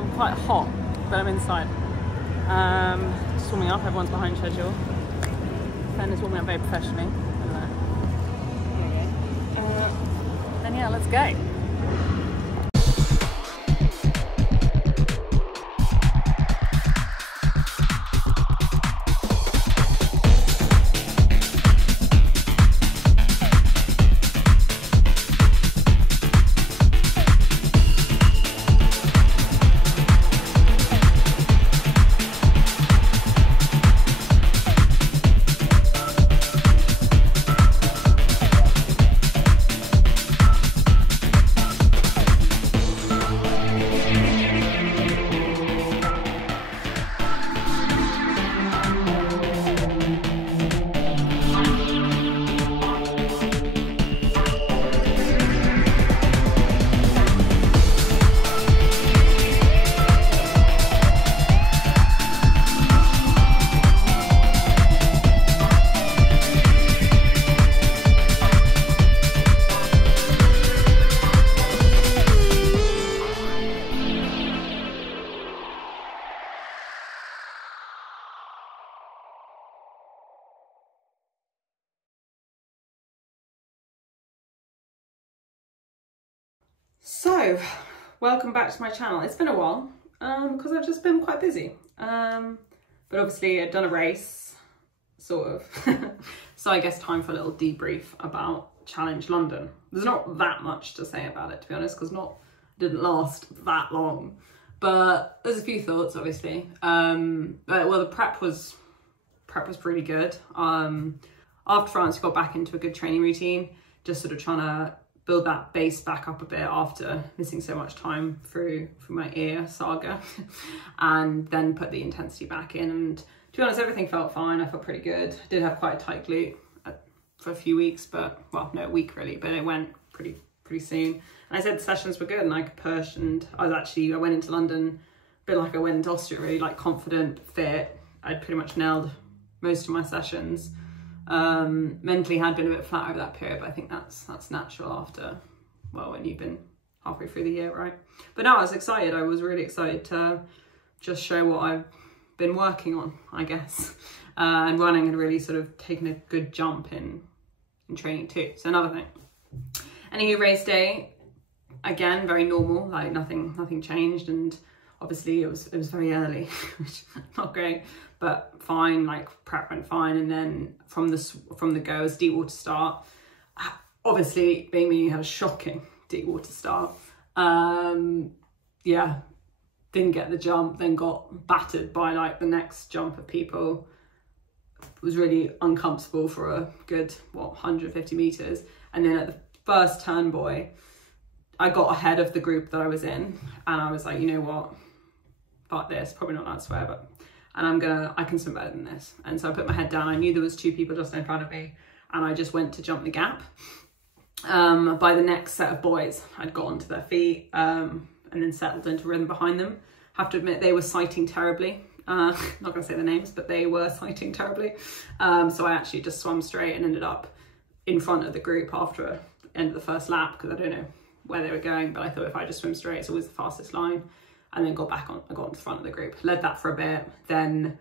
I'm quite hot, but I'm inside. Just warming up, everyone's behind schedule. Ben is warming up very professionally. Then yeah, let's go. So, welcome back to my channel. It's been a while because I've just been quite busy. But obviously I'd done a race, sort of. So I guess time for a little debrief about Challenge London. There's not that much to say about it, to be honest, because it didn't last that long. But there's a few thoughts, obviously. Well, the prep was pretty good. After France, I got back into a good training routine, just sort of trying to build that base back up a bit after missing so much time through my ear saga, and then put the intensity back in. And to be honest, everything felt fine. I felt pretty good. I did have quite a tight glute for a few weeks, but well, no, a week really, but it went pretty soon. And I said the sessions were good and I could push, and I went into London a bit like I went into Austria, really like confident, fit. I'd pretty much nailed most of my sessions. Mentally had been a bit flat over that period, but I think that's natural after, well, when you've been halfway through the year, right? But no, I was excited. I was really excited to just show what I've been working on, I guess. And running had really sort of taken a good jump in training too. So another thing. Anywho, race day, again, very normal, like nothing changed. And obviously it was very early, which is not great, but fine, like prep went fine. And then from the go, as deep water start, obviously being me, had a shocking deep water start. Yeah, didn't get the jump, then got battered by like the next jump of people. It was really uncomfortable for a good, 150 meters. And then at the first turn buoy, I got ahead of the group that I was in, and I was like, you know what, fuck this, probably not that swear, but, and I can swim better than this. And so I put my head down. I knew there was two people just in front of me, and I just went to jump the gap. By the next set of buoys, I'd got onto their feet, and then settled into rhythm behind them. Have to admit, they were sighting terribly. Not gonna say the names, but they were sighting terribly. So I actually just swam straight and ended up in front of the group after the end of the first lap, because I don't know where they were going, but I thought if I just swim straight, it's always the fastest line. And then I got onto the front of the group, led that for a bit. Then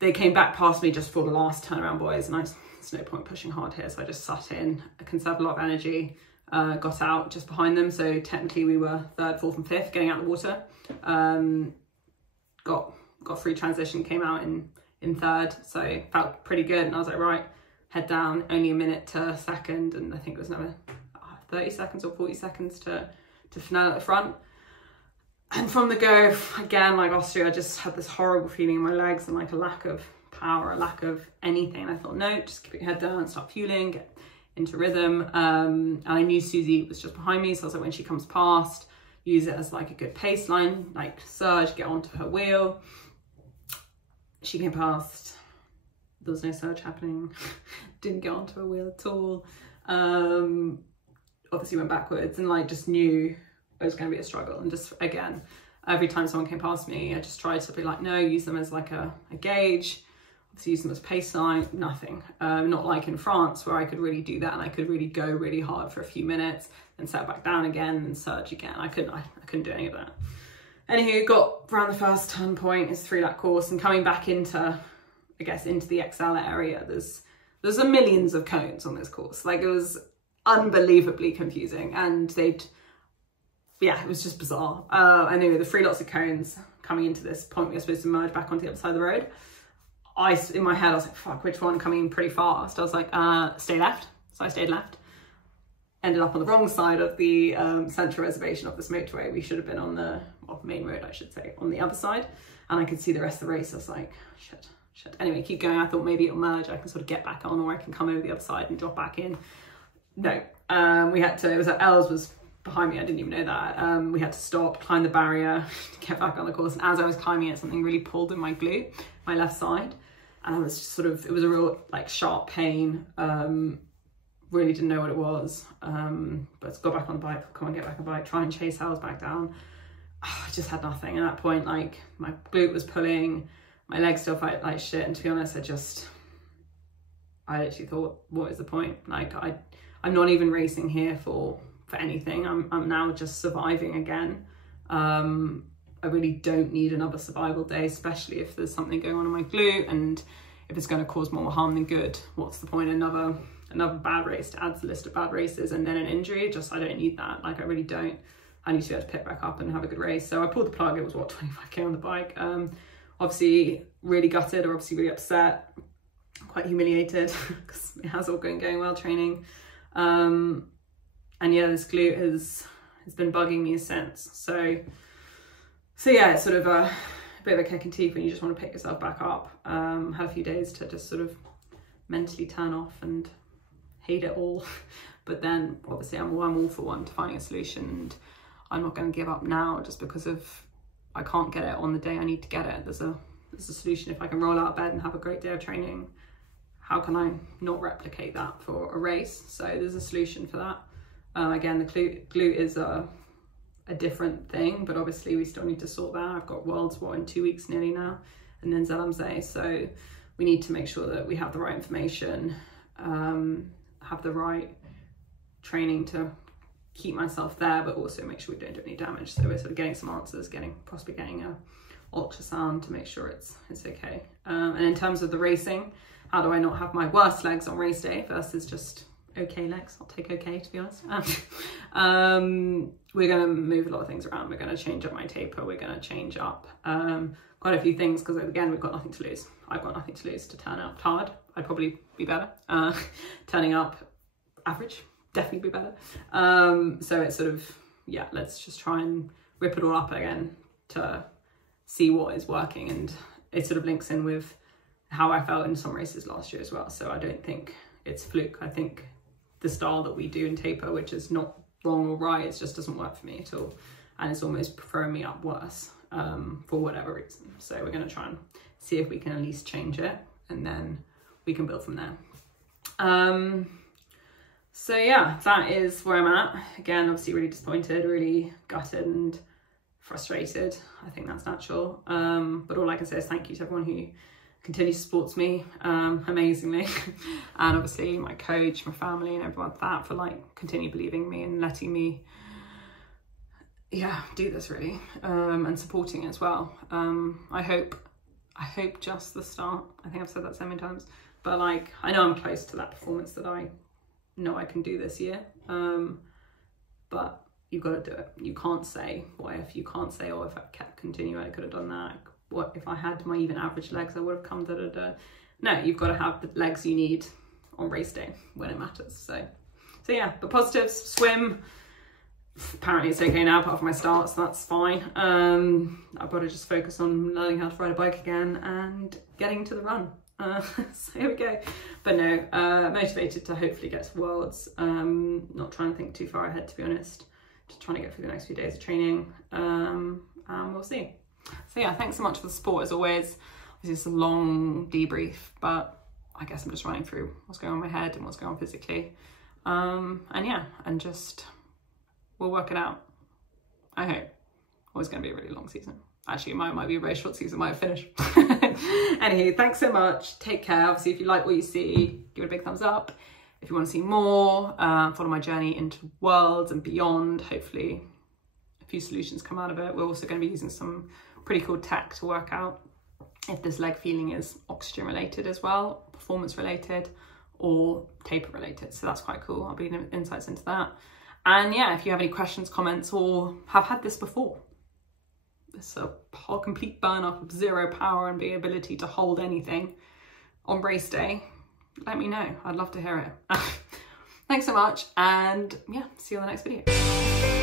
they came back past me just for the last turnaround buoys, and there's no point pushing hard here, so I just sat in. I conserved a lot of energy, got out just behind them. So technically we were third, fourth and fifth getting out of the water. Got free transition, came out in third, so felt pretty good. And I was like, right, head down, only a minute to second, and I think it was another 30 seconds or 40 seconds to finale at the front. And from the go, again, like Austria, I just had this horrible feeling in my legs and like a lack of power, a lack of anything. And I thought, no, just keep your head down, start fueling, get into rhythm. And I knew Susie was just behind me, so I was like, when she comes past, use it as like a good pace line, like surge, get onto her wheel. She came past, there was no surge happening, didn't get onto her wheel at all. Obviously went backwards, and like just knew it was going to be a struggle. And just again, every time someone came past me, I just tried to be like, no, use them as like a gauge, obviously use them as pace line, nothing. Not like in France where I could really do that, and I could really go really hard for a few minutes and settle back down again and surge again. I couldn't do any of that. Anywho, got around the first turn point, it's a 3 lap course, and coming back into, I guess, into the XL area, there's a millions of cones on this course. Like, it was unbelievably confusing, and yeah, it was just bizarre. Anyway, the 3 lots of cones coming into this point, we were supposed to merge back onto the other side of the road. In my head, I was like, fuck, which one? Coming in pretty fast. I was like, stay left. So I stayed left. Ended up on the wrong side of the central reservation of this motorway. We should have been on the main road, I should say, on the other side. And I could see the rest of the race. I was like, shit. Anyway, keep going. I thought maybe it'll merge. I can sort of get back on, or I can come over the other side and drop back in. No, we had to, it was like Eloise was behind me. I didn't even know that. We had to stop, climb the barrier to get back on the course. And as I was climbing it, something really pulled in my glute, my left side. And I was just sort of, it was a real like sharp pain. Really didn't know what it was, but got back on the bike, come on, get back on the bike, try and chase Eloise back down. Oh, I just had nothing. At that point, like, my glute was pulling, my legs still felt like shit, and to be honest, I actually thought, what is the point? Like, I'm not even racing here for anything. I'm now just surviving again. I really don't need another survival day, especially if there's something going on in my glute, and if it's going to cause more harm than good. What's the point? Another bad race to add to the list of bad races, and then an injury. Just, I don't need that. Like, I really don't. I need to be able to pick back up and have a good race. So I pulled the plug. It was what, 25k on the bike. Obviously really gutted, or obviously really upset, quite humiliated, because it has all been going well training. And yeah, this glute has been bugging me since. So yeah, it's sort of a bit of a kick in teeth when you just want to pick yourself back up. Had a few days to just sort of mentally turn off and hate it all, but then obviously I'm all for one to finding a solution, and I'm not going to give up now just because I can't get it on the day I need to get it. There's a solution. If I can roll out of bed and have a great day of training, how can I not replicate that for a race? So there's a solution for that. Again, the glute is a different thing, but obviously we still need to sort that. I've got Worlds in 2 weeks nearly now, and then Zelamze, so we need to make sure that we have the right information, have the right training to keep myself there, but also make sure we don't do any damage. So we're sort of getting some answers, possibly getting a ultrasound to make sure it's okay. And in terms of the racing, how do I not have my worst legs on race day versus just okay legs? I'll take okay, to be honest. We're going to move a lot of things around. We're going to change up my taper. We're going to change up quite a few things, because again, we've got nothing to lose. I've got nothing to lose. To turn out hard, I'd probably be better. Turning up average, definitely be better. So it's sort of, yeah, let's just try and rip it all up again to see what is working. And it sort of links in with how I felt in some races last year as well. So I don't think it's fluke. I think the style that we do in taper, which is not wrong or right, it just doesn't work for me at all. And it's almost preferring me up worse for whatever reason. So we're going to try and see if we can at least change it, and then we can build from there. So yeah, that is where I'm at. Again, obviously really disappointed, really gutted and frustrated. I think that's natural. But all I can say is thank you to everyone who continues to support me amazingly. And obviously my coach, my family and everyone that for like continue believing in me and letting me do this really, and supporting it as well. I hope just the start. I think I've said that so many times, but like, I know I'm close to that performance that I know I can do this year. But you've got to do it. You can't say, what if? You can't say, oh, if I kept continuing, I could have done that. What if I had my even average legs, I would have come da. No, you've got to have the legs you need on race day when it matters. So yeah, but positives, swim. Apparently it's okay now apart from my start, so that's fine. I've got to just focus on learning how to ride a bike again and getting to the run. So here we go. But no, motivated to hopefully get to Worlds. Not trying to think too far ahead, to be honest. Just trying to get through the next few days of training, and we'll see. So yeah, thanks so much for the support as always. Obviously it's a long debrief, but I guess I'm just running through what's going on in my head and what's going on physically. And yeah, and just we'll work it out. I hope. Always going to be a really long season. Actually, it might be a very short season, might finish. Anywho, thanks so much. Take care. Obviously, if you like what you see, give it a big thumbs up. If you want to see more, follow my journey into Worlds and beyond. Hopefully, few solutions come out of it. We're also going to be using some pretty cool tech to work out if this leg feeling is oxygen related as well, performance related, or taper related. So that's quite cool. I'll be giving insights into that. And yeah, if you have any questions, comments, or have had this before, this whole complete burn up of zero power and the ability to hold anything on race day, let me know. I'd love to hear it. Thanks so much, and yeah, see you on the next video.